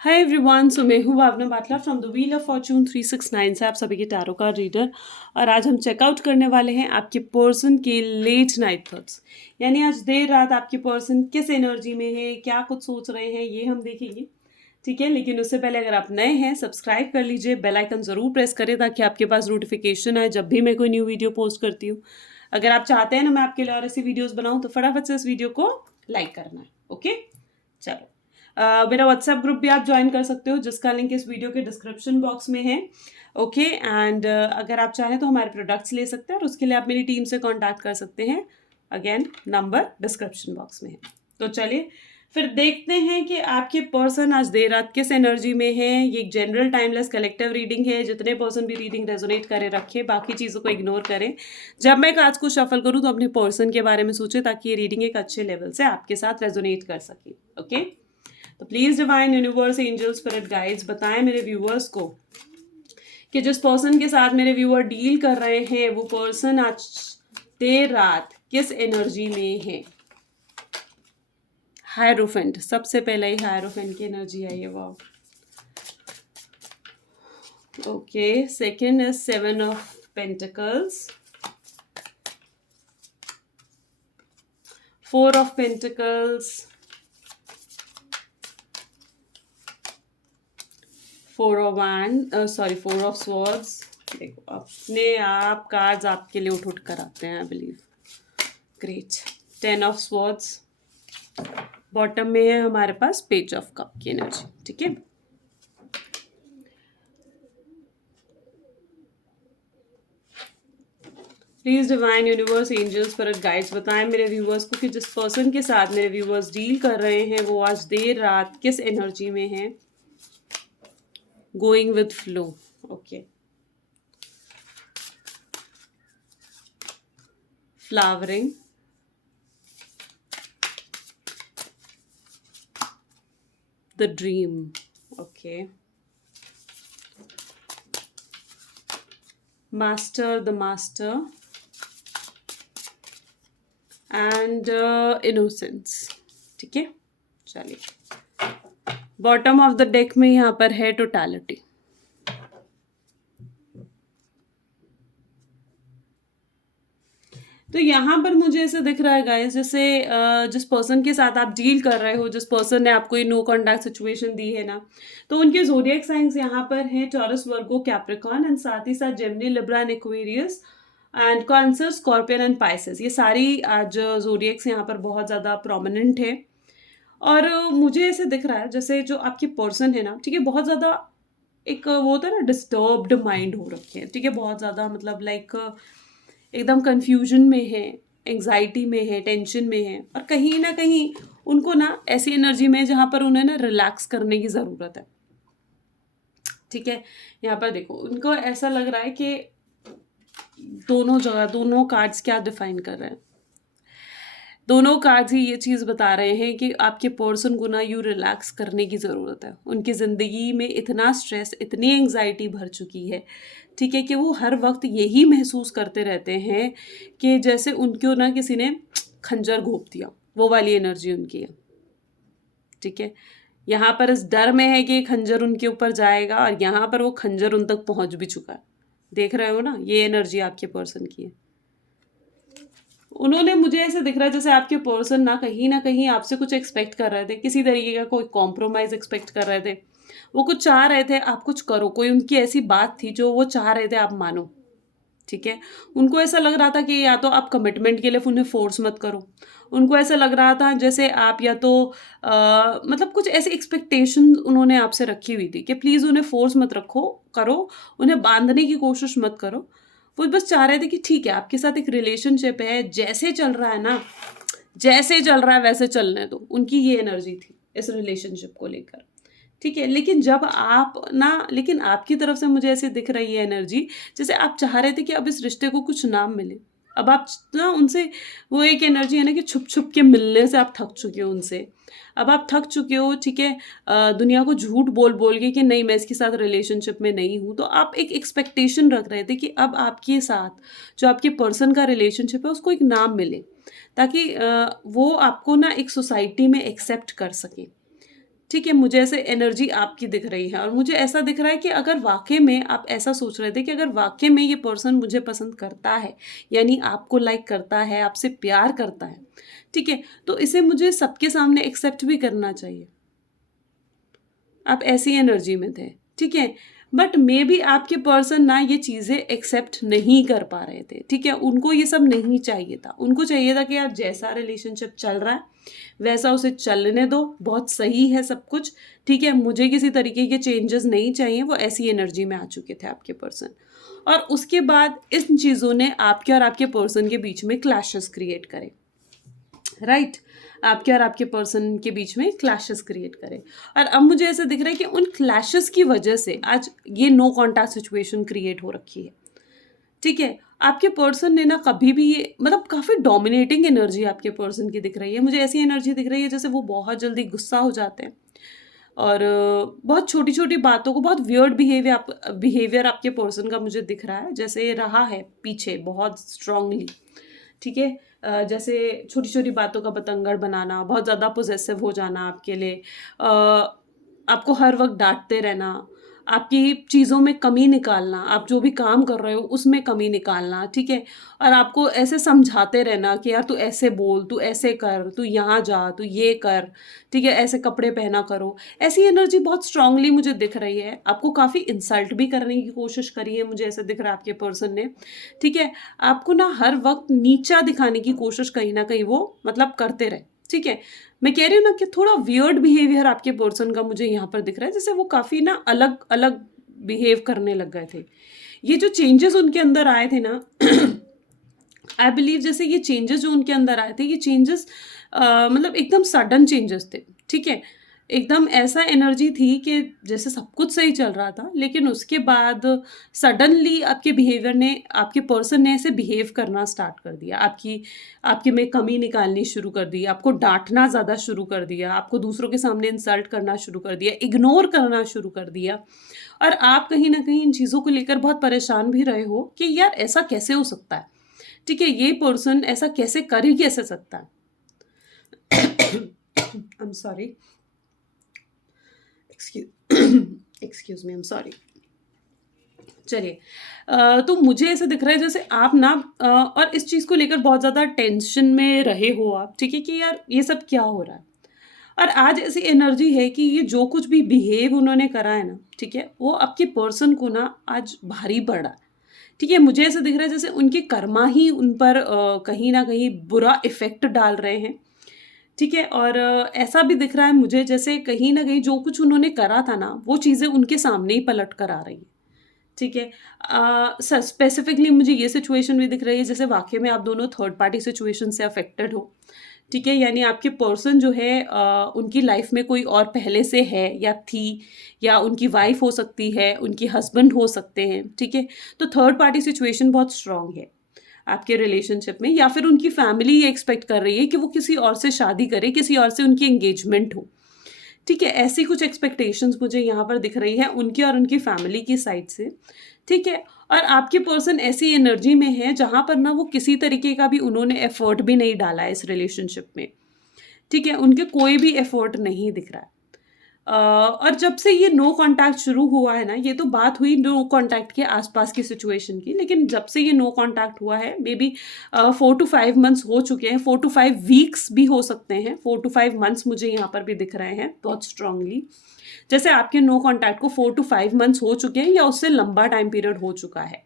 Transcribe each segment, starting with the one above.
Hi everyone, so मैं हूँ Bhavna Batla from the wheel of fortune 369 से आप सभी के टैरो कार्ड रीडर। और आज हम चेकआउट करने वाले हैं आपके पर्सन के लेट नाइट थॉट्स, यानी आज देर रात आपके पर्सन किस एनर्जी में है, क्या कुछ सोच रहे हैं, ये हम देखेंगे। ठीक है, लेकिन उससे पहले अगर आप नए हैं सब्सक्राइब कर लीजिए, बेल आइकन ज़रूर प्रेस करें ताकि आपके पास नोटिफिकेशन आए जब भी मैं कोई न्यू वीडियो पोस्ट करती हूँ। अगर आप चाहते हैं ना मैं आपके लिए और ऐसी वीडियोज़ बनाऊँ तो फटाफट से इस वीडियो को लाइक करना है। ओके, चलो। मेरा व्हाट्सएप ग्रुप भी आप ज्वाइन कर सकते हो जिसका लिंक इस वीडियो के डिस्क्रिप्शन बॉक्स में है। ओके, एंड अगर आप चाहें तो हमारे प्रोडक्ट्स ले सकते हैं और उसके लिए आप मेरी टीम से कांटेक्ट कर सकते हैं। अगेन नंबर डिस्क्रिप्शन बॉक्स में है। तो चलिए फिर देखते हैं कि आपके पर्सन आज देर रात किस एनर्जी में है। ये एक जनरल टाइमलेस कलेक्टिव रीडिंग है, जितने पर्सन भी रीडिंग रेजोनेट करे रखें, बाकी चीज़ों को इग्नोर करें। जब मैं कार्ड्स को शफल करूं तो अपने पर्सन के बारे में सोचें ताकि ये रीडिंग एक अच्छे लेवल से आपके साथ रेजोनेट कर सके। ओके, तो please divine universe angel spirit guides बताएं मेरे व्यूअर्स को कि जिस पर्सन के साथ मेरे व्यूअर डील कर रहे हैं वो पर्सन आज देर रात किस एनर्जी में है। हायरोफेंट, सबसे पहले ही हायरोफेंट की एनर्जी आई है। Wow, okay. Second is 7 of pentacles, 4 of pentacles, 4 of swords. देखो अपने आप कार्ड्स आपके लिए उठ उठ कर आते हैं, I believe. Great. 10 of swords. Bottom में है हमारे पास पेज ऑफ कप की एनर्जी। ठीक है, please divine universe angel spirit guides बताएं मेरे व्यूअर्स को कि जिस पर्सन के साथ मेरे व्यूअर्स डील कर रहे हैं वो आज देर रात किस एनर्जी में है। Going with flow. Okay, flowering, the dream. Okay, master, the master and innocence. ठीक है, चलिए बॉटम ऑफ द डेक में यहाँ पर है टोटलिटी। तो यहाँ पर मुझे ऐसे दिख रहा है गाइस, जैसे जिस पर्सन के साथ आप डील कर रहे हो, जिस पर्सन ने आपको ये नो कॉन्टैक्ट सिचुएशन दी है ना, तो उनके ज़ोडिएक साइंस यहाँ पर है टॉरस, वर्गो, कैप्रिकॉर्न एंड साथ ही साथ Gemini, Libra and Aquarius and cancer, scorpion and Pisces. ये सारी आज ज़ोडिएक्स यहाँ पर बहुत ज़्यादा प्रोमिनेंट है। और मुझे ऐसे दिख रहा है जैसे जो आपके पर्सन है ना, ठीक है, बहुत ज़्यादा एक वो होता है ना, डिस्टर्ब्ड माइंड हो रखे हैं। ठीक है, बहुत ज़्यादा मतलब लाइक एकदम कंफ्यूजन में है, एंग्जाइटी में है, टेंशन में है, और कहीं ना कहीं उनको ना ऐसी एनर्जी में जहाँ पर उन्हें ना रिलैक्स करने की ज़रूरत है। ठीक है, यहाँ पर देखो उनको ऐसा लग रहा है कि दोनों जगह दोनों कार्ड्स क्या डिफाइन कर रहे हैं। दोनों कार्ड्स ही ये चीज़ बता रहे हैं कि आपके पर्सन को ना यू रिलैक्स करने की ज़रूरत है। उनकी ज़िंदगी में इतना स्ट्रेस, इतनी एंग्जाइटी भर चुकी है, ठीक है, कि वो हर वक्त यही महसूस करते रहते हैं कि जैसे उनको ना किसी ने खंजर घोंप दिया, वो वाली एनर्जी उनकी है। ठीक है, यहाँ पर इस डर में है कि खंजर उनके ऊपर जाएगा और यहाँ पर वो खंजर उन तक पहुँच भी चुका है। देख रहे हो ना, ये एनर्जी आपके पर्सन की है। उन्होंने, मुझे ऐसे दिख रहा है जैसे आपके पर्सन ना कहीं आपसे कुछ एक्सपेक्ट कर रहे थे, किसी तरीके का कोई कॉम्प्रोमाइज़ एक्सपेक्ट कर रहे थे। वो कुछ चाह रहे थे आप कुछ करो, कोई उनकी ऐसी बात थी जो वो चाह रहे थे आप मानो। ठीक है, उनको ऐसा लग रहा था कि या तो आप कमिटमेंट के लिए उन्हें फोर्स मत करो। उनको ऐसा लग रहा था जैसे आप या तो मतलब कुछ ऐसी एक्सपेक्टेशन उन्होंने आपसे रखी हुई थी कि प्लीज़ उन्हें फोर्स मत रखो, करो, उन्हें बांधने की कोशिश मत करो। वो बस चाह रहे थे कि ठीक है, आपके साथ एक रिलेशनशिप है, जैसे चल रहा है ना, जैसे चल रहा है वैसे चलने दो। उनकी ये एनर्जी थी इस रिलेशनशिप को लेकर। ठीक है, लेकिन जब आप ना, लेकिन आपकी तरफ से मुझे ऐसे दिख रही है एनर्जी जैसे आप चाह रहे थे कि अब इस रिश्ते को कुछ नाम मिले। अब आप ना उनसे, वो एक एनर्जी है ना कि छुप छुप के मिलने से आप थक चुके हो उनसे। अब आप थक चुके हो, ठीक है, दुनिया को झूठ बोल बोल के कि नहीं मैं इसके साथ रिलेशनशिप में नहीं हूँ। तो आप एक एक्सपेक्टेशन रख रहे थे कि अब आपके साथ जो आपके पर्सन का रिलेशनशिप है उसको एक नाम मिले, ताकि वो आपको ना एक सोसाइटी में एक्सेप्ट कर सके। ठीक है, मुझे ऐसे एनर्जी आपकी दिख रही है और मुझे ऐसा दिख रहा है कि अगर वाक़ई में आप ऐसा सोच रहे थे कि अगर वाक़ई में ये पर्सन मुझे पसंद करता है, यानी आपको लाइक करता है, आपसे प्यार करता है, ठीक है, तो इसे मुझे सबके सामने एक्सेप्ट भी करना चाहिए। आप ऐसी एनर्जी में थे, ठीक है? बट मेबी आपके पर्सन ना ये चीज़ें एक्सेप्ट नहीं कर पा रहे थे, ठीक है? उनको ये सब नहीं चाहिए था। उनको चाहिए था कि यार जैसा रिलेशनशिप चल रहा है, वैसा उसे चलने दो, बहुत सही है सब कुछ, ठीक है? मुझे किसी तरीके के चेंजेस नहीं चाहिए, वो ऐसी एनर्जी में आ चुके थे आपके पर्सन। और उसके बाद इन चीज़ों ने आपके और आपके पर्सन के बीच में क्लैशेस क्रिएट करे। राइट, आपके और आपके पर्सन के बीच में क्लैशेस क्रिएट करें। और अब मुझे ऐसा दिख रहा है कि उन क्लैशेस की वजह से आज ये नो कॉन्टैक्ट सिचुएशन क्रिएट हो रखी है, ठीक है? आपके पर्सन ने ना कभी भी ये मतलब काफ़ी डोमिनेटिंग एनर्जी आपके पर्सन की दिख रही है। मुझे ऐसी एनर्जी दिख रही है जैसे वो बहुत जल्दी गुस्सा हो जाते हैं और बहुत छोटी-छोटी बातों को बहुत वियर्ड बिहेवियर आपके पर्सन का मुझे दिख रहा है, जैसे रहा है पीछे बहुत स्ट्रांगली, ठीक है? जैसे छोटी-छोटी बातों का बतंगड़ बनाना, बहुत ज़्यादा पॉसेसिव हो जाना आपके लिए, आपको हर वक़्त डाँटते रहना, आपकी चीज़ों में कमी निकालना, आप जो भी काम कर रहे हो उसमें कमी निकालना, ठीक है? और आपको ऐसे समझाते रहना कि यार तू ऐसे बोल, तू ऐसे कर, तू यहाँ जा, तू ये कर, ठीक है? ऐसे कपड़े पहना करो। ऐसी एनर्जी बहुत स्ट्रांगली मुझे दिख रही है। आपको काफ़ी इंसल्ट भी करने की कोशिश करी है, मुझे ऐसा दिख रहा है आपके पर्सन ने, ठीक है? आपको ना हर वक़्त नीचा दिखाने की कोशिश कहीं न कहीं वो मतलब करते रहे, ठीक है? मैं कह रही हूँ ना कि थोड़ा वियर्ड बिहेवियर आपके पर्सन का मुझे यहाँ पर दिख रहा है, जैसे वो काफ़ी ना अलग-अलग बिहेव करने लग गए थे। ये जो चेंजेज़ उनके अंदर आए थे ना आई बिलीव जैसे ये चेंजेज़ जो उनके अंदर आए थे, ये चेंजेज़ मतलब एकदम सडन चेंजेज़ थे, ठीक है? एकदम ऐसा एनर्जी थी कि जैसे सब कुछ सही चल रहा था, लेकिन उसके बाद सडनली आपके बिहेवियर ने आपके पर्सन ने ऐसे बिहेव करना स्टार्ट कर दिया। आपके में कमी निकालनी शुरू कर दी, आपको डाँटना ज़्यादा शुरू कर दिया, आपको दूसरों के सामने इंसल्ट करना शुरू कर दिया, इग्नोर करना शुरू कर दिया। और आप कहीं न कहीं इन चीज़ों को लेकर बहुत परेशान भी रहे हो कि यार ऐसा कैसे हो सकता है? ठीक है, ये पर्सन ऐसा कैसे सकता है? I am sorry. Excuse me, I am sorry. चलिए, तो मुझे ऐसा दिख रहा है जैसे आप ना और इस चीज़ को लेकर बहुत ज़्यादा टेंशन में रहे हो आप, ठीक है? कि यार ये सब क्या हो रहा है? और आज ऐसी एनर्जी है कि ये जो कुछ भी बिहेव उन्होंने करा है ना, ठीक है? वो आपके पर्सन को ना आज भारी पड़ा है, ठीक है? मुझे ऐसा दिख रहा है जैसे उनके कर्मा ही उन पर कहीं न कहीं बुरा इफ़ेक्ट डाल रहे हैं, ठीक है? और ऐसा भी दिख रहा है मुझे जैसे कहीं न कहीं जो कुछ उन्होंने करा था ना, वो चीज़ें उनके सामने ही पलट कर आ रही हैं। ठीक है। स्पेसिफिकली मुझे ये सिचुएशन भी दिख रही है जैसे वाक़ई में आप दोनों थर्ड पार्टी सिचुएशन से अफ़ेक्टेड हो, ठीक है? यानी आपके पर्सन जो है उनकी लाइफ़ में कोई और पहले से है या थी या उनकी वाइफ़ हो सकती है, उनके हस्बैंड हो सकते हैं, ठीक है? तो थर्ड पार्टी सिचुएशन बहुत स्ट्रॉन्ग है आपके रिलेशनशिप में या फिर उनकी फैमिली ये एक्सपेक्ट कर रही है कि वो किसी और से शादी करे, किसी और से उनकी एंगेजमेंट हो। ठीक है, ऐसी कुछ एक्सपेक्टेशंस मुझे यहाँ पर दिख रही है उनकी और उनकी फैमिली की साइड से, ठीक है? और आपके पर्सन ऐसी एनर्जी में है जहाँ पर ना वो किसी तरीके का भी उन्होंने एफर्ट भी नहीं डाला है इस रिलेशनशिप में, ठीक है? उनके कोई भी एफर्ट नहीं दिख रहा है। और जब से ये नो कॉन्टैक्ट शुरू हुआ है ना, ये तो बात हुई नो कॉन्टैक्ट के आसपास की सिचुएशन की, लेकिन जब से ये नो कॉन्टैक्ट हुआ है मे बी 4 टू 5 मंथ्स हो चुके हैं, 4 टू 5 वीक्स भी हो सकते हैं, 4 टू 5 मंथ्स मुझे यहाँ पर भी दिख रहे हैं बहुत स्ट्रांगली। जैसे आपके नो कॉन्टैक्ट को 4 टू 5 मंथ्स हो चुके हैं या उससे लंबा टाइम पीरियड हो चुका है।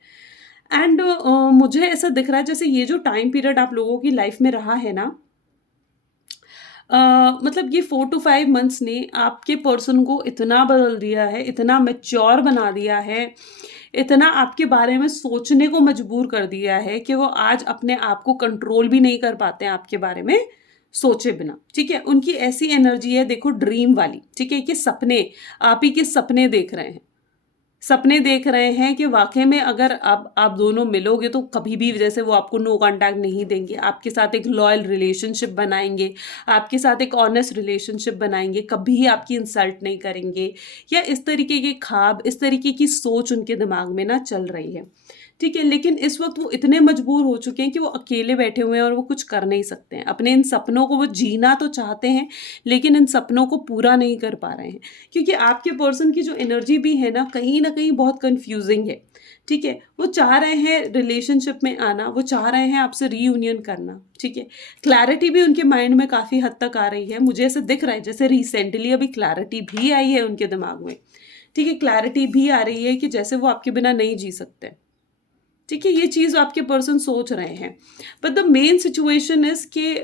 एंड मुझे ऐसा दिख रहा है जैसे ये जो टाइम पीरियड आप लोगों की लाइफ में रहा है ना, अ, मतलब ये 4 टू 5 मंथ्स ने आपके पर्सन को इतना बदल दिया है, इतना मैच्योर बना दिया है, इतना आपके बारे में सोचने को मजबूर कर दिया है कि वो आज अपने आप को कंट्रोल भी नहीं कर पाते हैं आपके बारे में सोचे बिना, ठीक है? उनकी ऐसी एनर्जी है देखो ड्रीम वाली, ठीक है? कि सपने, आप ही के सपने देख रहे हैं। सपने देख रहे हैं कि वाक़ई में अगर आप दोनों मिलोगे तो कभी भी जैसे वो आपको नो कॉन्टैक्ट नहीं देंगे, आपके साथ एक लॉयल रिलेशनशिप बनाएँगे, आपके साथ एक ऑनेस्ट रिलेशनशिप बनाएँगे, कभी आपकी इंसल्ट नहीं करेंगे या इस तरीके के ख्वाब, इस तरीके की सोच उनके दिमाग में ना चल रही है, ठीक है? लेकिन इस वक़्त वो इतने मजबूर हो चुके हैं कि वो अकेले बैठे हुए हैं और वो कुछ कर नहीं सकते हैं। अपने इन सपनों को वो जीना तो चाहते हैं, लेकिन इन सपनों को पूरा नहीं कर पा रहे हैं। क्योंकि आपके पर्सन की जो एनर्जी भी है ना, कहीं न कहीं बहुत कन्फ्यूज़िंग है। ठीक है? वो चाह रहे हैं रिलेशनशिप में आना, वो चाह रहे हैं आपसे रीयूनियन करना, ठीक है? क्लैरिटी भी उनके माइंड में काफ़ी हद तक आ रही है। मुझे ऐसा दिख रहा है जैसे रिसेंटली अभी क्लैरिटी भी आई है उनके दिमाग में। ठीक है? क्लैरिटी भी आ रही है कि जैसे वो आपके बिना नहीं जी सकते। ठीक है? ये चीज़ आपके पर्सन सोच रहे हैं। But the main situation is कि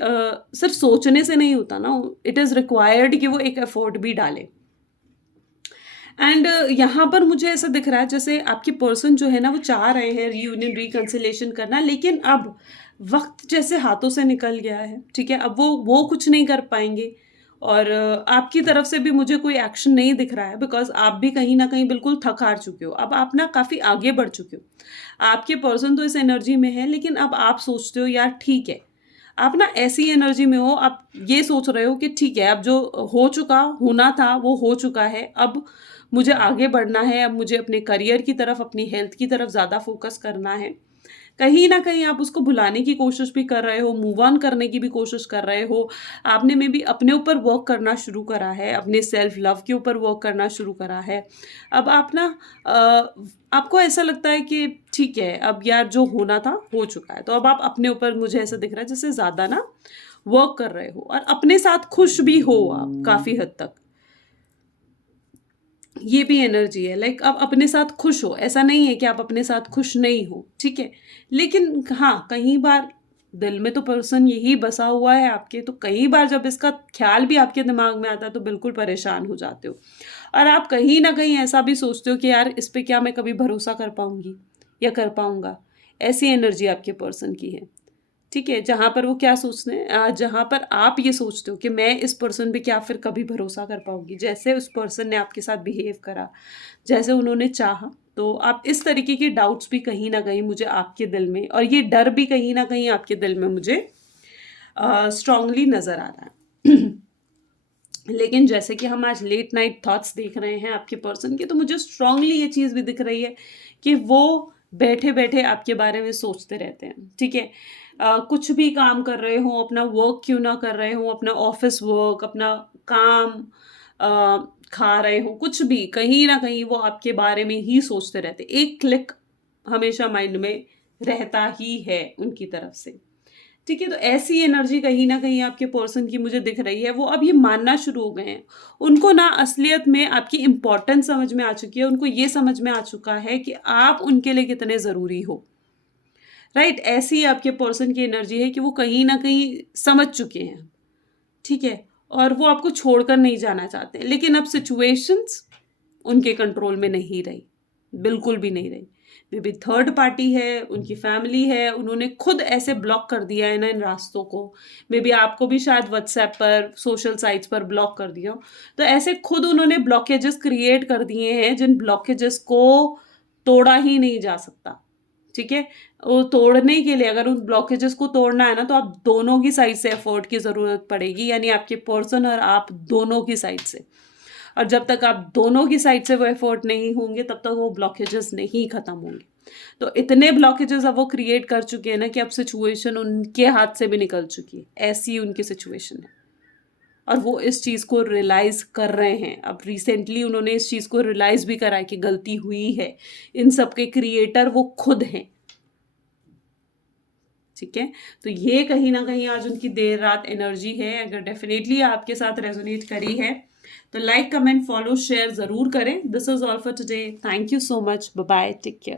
सिर्फ़ सोचने से नहीं होता ना, इट इज़ रिक्वायर्ड कि वो एक एफर्ट भी डालें। एंड यहाँ पर मुझे ऐसा दिख रहा है जैसे आपके पर्सन जो है ना, वो चाह रहे हैं रियूनियन, रिकंसिलिएशन करना, लेकिन अब वक़्त जैसे हाथों से निकल गया है, ठीक है? अब वो कुछ नहीं कर पाएँगे और आपकी तरफ से भी मुझे कोई एक्शन नहीं दिख रहा है बिकॉज़ आप भी कहीं न कहीं बिल्कुल थक-हार चुके हो। अब आप ना काफ़ी आगे बढ़ चुके हो। आपके पर्सन तो इस एनर्जी में है, लेकिन अब आप सोचते हो यार ठीक है, आप ना ऐसी एनर्जी में हो, आप ये सोच रहे हो कि ठीक है, अब जो हो चुका, होना था, वो हो चुका है। अब मुझे आगे बढ़ना है, अब मुझे अपने करियर की तरफ, अपनी हेल्थ की तरफ ज़्यादा फ़ोकस करना है। कहीं न कहीं आप उसको भुलाने की कोशिश भी कर रहे हो, मूव ऑन करने की भी कोशिश कर रहे हो। आपने मेबी अपने ऊपर वर्क करना शुरू करा है, अपने सेल्फ लव के ऊपर वर्क करना शुरू करा है। अब आप ना आपको ऐसा लगता है कि ठीक है, अब यार जो होना था, हो चुका है। तो अब आप अपने ऊपर, मुझे ऐसा दिख रहा है जैसे ज़्यादा ना वर्क कर रहे हो और अपने साथ खुश भी हो आप काफ़ी हद तक। ये भी एनर्जी है, लाइक आप अपने साथ खुश हो, ऐसा नहीं है कि आप अपने साथ खुश नहीं हो, ठीक है? लेकिन हाँ, कई बार दिल में तो पर्सन यही बसा हुआ है आपके, तो कई बार जब इसका ख़्याल भी आपके दिमाग में आता है तो बिल्कुल परेशान हो जाते हो। और आप कहीं न कहीं ऐसा भी सोचते हो कि यार इस पे क्या मैं कभी भरोसा कर पाऊँगी या कर पाऊँगा? ऐसी एनर्जी आपके पर्सन की है। ठीक है? जहाँ पर वो क्या सोचते हैं, जहाँ पर आप ये सोचते हो कि मैं इस पर्सन पे क्या फिर कभी भरोसा कर पाऊँगी, जैसे उस पर्सन ने आपके साथ बिहेव करा, जैसे उन्होंने चाहा, तो आप इस तरीके के डाउट्स भी कहीं न कहीं मुझे आपके दिल में, और ये डर भी कहीं न कहीं आपके दिल में मुझे स्ट्रॉन्गली नज़र आ रहा है। लेकिन जैसे कि हम आज लेट नाइट थॉट्स देख रहे हैं आपके पर्सन के, तो मुझे स्ट्रॉन्गली ये चीज़ भी दिख रही है कि वो बैठे-बैठे आपके बारे में सोचते रहते हैं, ठीक है? कुछ भी काम कर रहे हों, अपना वर्क क्यों ना कर रहे हों, अपना ऑफ़िस वर्क, अपना काम खा रहे हों, कुछ भी, कहीं न कहीं वो आपके बारे में ही सोचते रहते हैं। एक क्लिक हमेशा माइंड में रहता ही है उनकी तरफ से। ठीक है? तो ऐसी एनर्जी कहीं न कहीं आपके पर्सन की मुझे दिख रही है। वो अब ये मानना शुरू हो गए हैं। उनको ना असलियत में आपकी इम्पोर्टेंस समझ में आ चुकी है। उनको ये समझ में आ चुका है कि आप उनके लिए कितने ज़रूरी हो। राइट? ऐसी आपके पर्सन की एनर्जी है कि वो कहीं न कहीं समझ चुके हैं। ठीक है? और वो आपको छोड़कर नहीं जाना चाहते। लेकिन अब सिचुएशंस उनके कंट्रोल में नहीं रही, बिल्कुल भी नहीं रही। मे बी थर्ड पार्टी है, उनकी फैमिली है, उन्होंने खुद ऐसे ब्लॉक कर दिया है ना इन रास्तों को। मे बी आपको भी शायद व्हाट्सएप पर, सोशल साइट्स पर ब्लॉक कर दिया हो। तो ऐसे खुद उन्होंने ब्लॉकेजेस क्रिएट कर दिए हैं, जिन ब्लॉकेजेस को तोड़ा ही नहीं जा सकता। ठीक है? वो तोड़ने के लिए, अगर उन ब्लॉकेजेस को तोड़ना है ना, तो आप दोनों की साइड से एफर्ट की ज़रूरत पड़ेगी, यानी आपके पर्सन और आप दोनों की साइड से। और जब तक आप दोनों की साइड से वो एफर्ट नहीं होंगे, तब तक वो ब्लॉकेजेस नहीं खत्म होंगे। तो इतने ब्लॉकेजेस अब वो क्रिएट कर चुके हैं ना कि अब सिचुएशन उनके हाथ से भी निकल चुकी है। ऐसी उनकी सिचुएशन है और वो इस चीज़ को रियलाइज़ कर रहे हैं। अब रिसेंटली उन्होंने इस चीज़ को रियलाइज़ भी करा है कि गलती हुई है। इन सब के क्रिएटर वो खुद हैं। ठीक है? तो ये कहीं न कहीं आज उनकी देर रात एनर्जी है। अगर डेफ़िनेटली आपके साथ रेज़ोनेट करी है, तो लाइक, कमेंट, फॉलो, शेयर ज़रूर करें। This is all for today. Thank you so much. Bye bye. Take care.